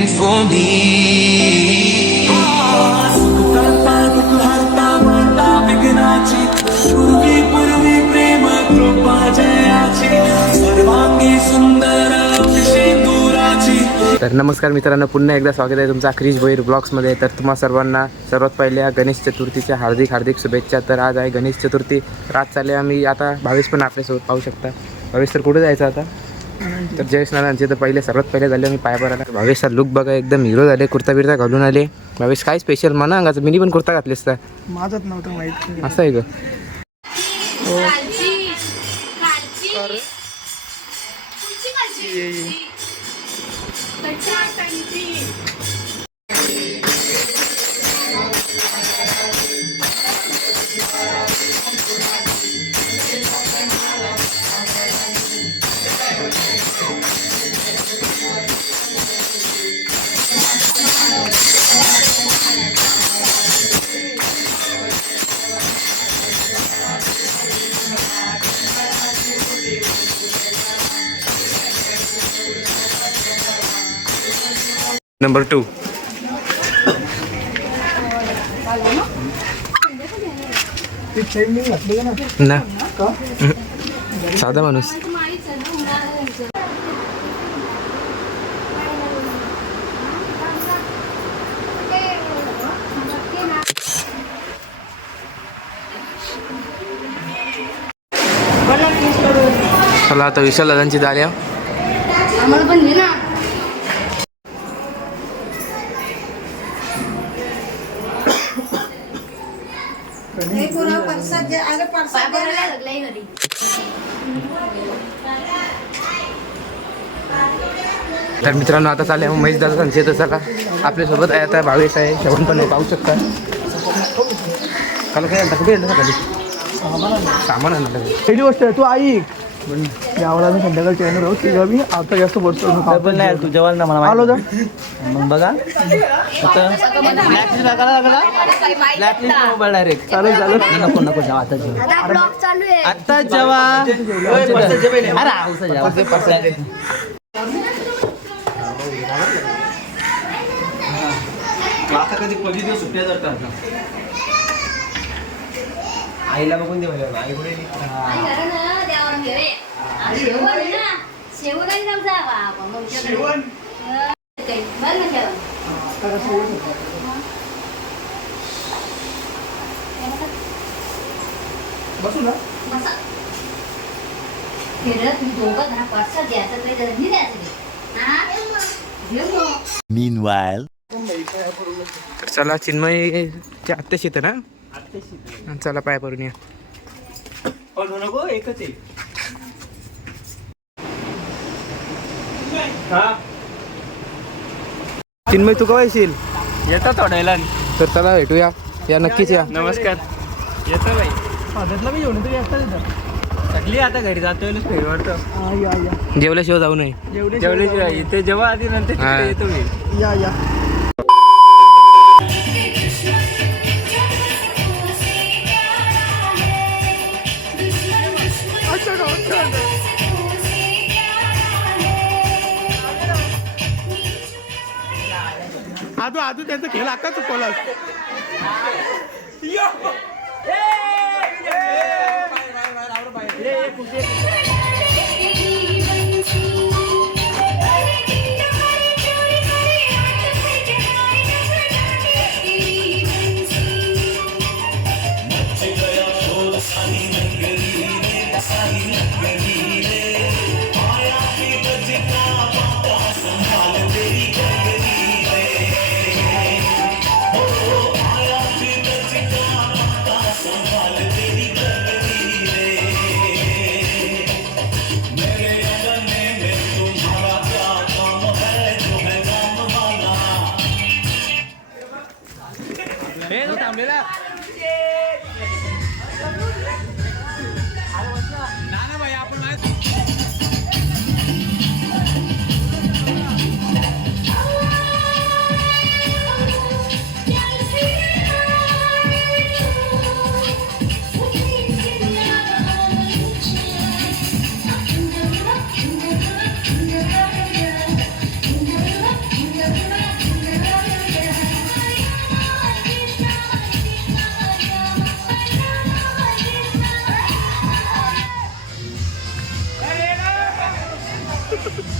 waiting for me. तर नमस्कार मित्रांनो पुन्हा एकदा स्वागत आहे तुमचा क्रिश भोईर ब्लॉग्समध्ये. तर तुम्हा सर्वांना सर्वात पहिल्या गणेश चतुर्थीच्या हार्दिक हार्दिक शुभेच्छा. तर आज आहे गणेश चतुर्थी. तर आज चालले आम्ही आता भावेश पण आपल्यासोबत पाहू शकता. भावेश तर कुठे जायचं आता? तर जयेश नानांचे तर पहिले सर्वात पहिले झाले आम्ही पाय भरायला. भावेशचा लुक बघा एकदम हिरो झाले कुर्ता बिर्ता घालून आले. भावेश काय स्पेशल म्हणा अंगाचं मिनी पण कुर्ता घातलेस तर माझंच नव्हतं माहीत. असं आहे ग नंबर टू ना. साधा माणूस. चला आता विशाल दादांची दाल्या आम्हाला पण घे ना. तर मित्रांनो आता चालले महेश दादा त्यांचे तर चला आपल्यासोबत आहे आता भावेश आहे श्रवण पण आहे पाहू शकता. काल काय आणता कुठे खाली सामान आणलं पहिली गोष्ट आहे तू ऐक यावेळेला मी संध्याकाळी ट्रेनर आहोत. तेव्हा मी आता जास्त बसतो पण नाही तू जेवायला ना मला आलो. तर मग बघा. ब्लॅकलिस्ट मोबाईल डायरेक्ट चालेल चालेल. नको नको जेवा आता जेवा. आता ब्लॉग चालू आहे. आता जेवा. अरे औसा जेवा आता कधी कधी दिवस सुट्ट्या जातात आईला बघून दे म्हणजे आई कुठे शेवण ते. बसू ना. बसा. ते. तर चला चिन्मयच्या आत्याशी येतं ना? चला पाय पडून या. नको एकच आहे. चिन्मय तू कवा येशील? येतात थोड्या तर चला भेटूया. या नक्कीच या. नमस्कार. येतो बाई. मी तरी असतात इथं. थकली आता घरी जातोय फेरी वाटतं या या जेवल्याशिवाय जाऊ नये. जेवल्याशिवाय इथे जेव्हा आधी नंतर येतो मी. या या. आदो आदो त्यांचं खेळ आका चुकवला Thank you. 别都藏起来了。Yeah.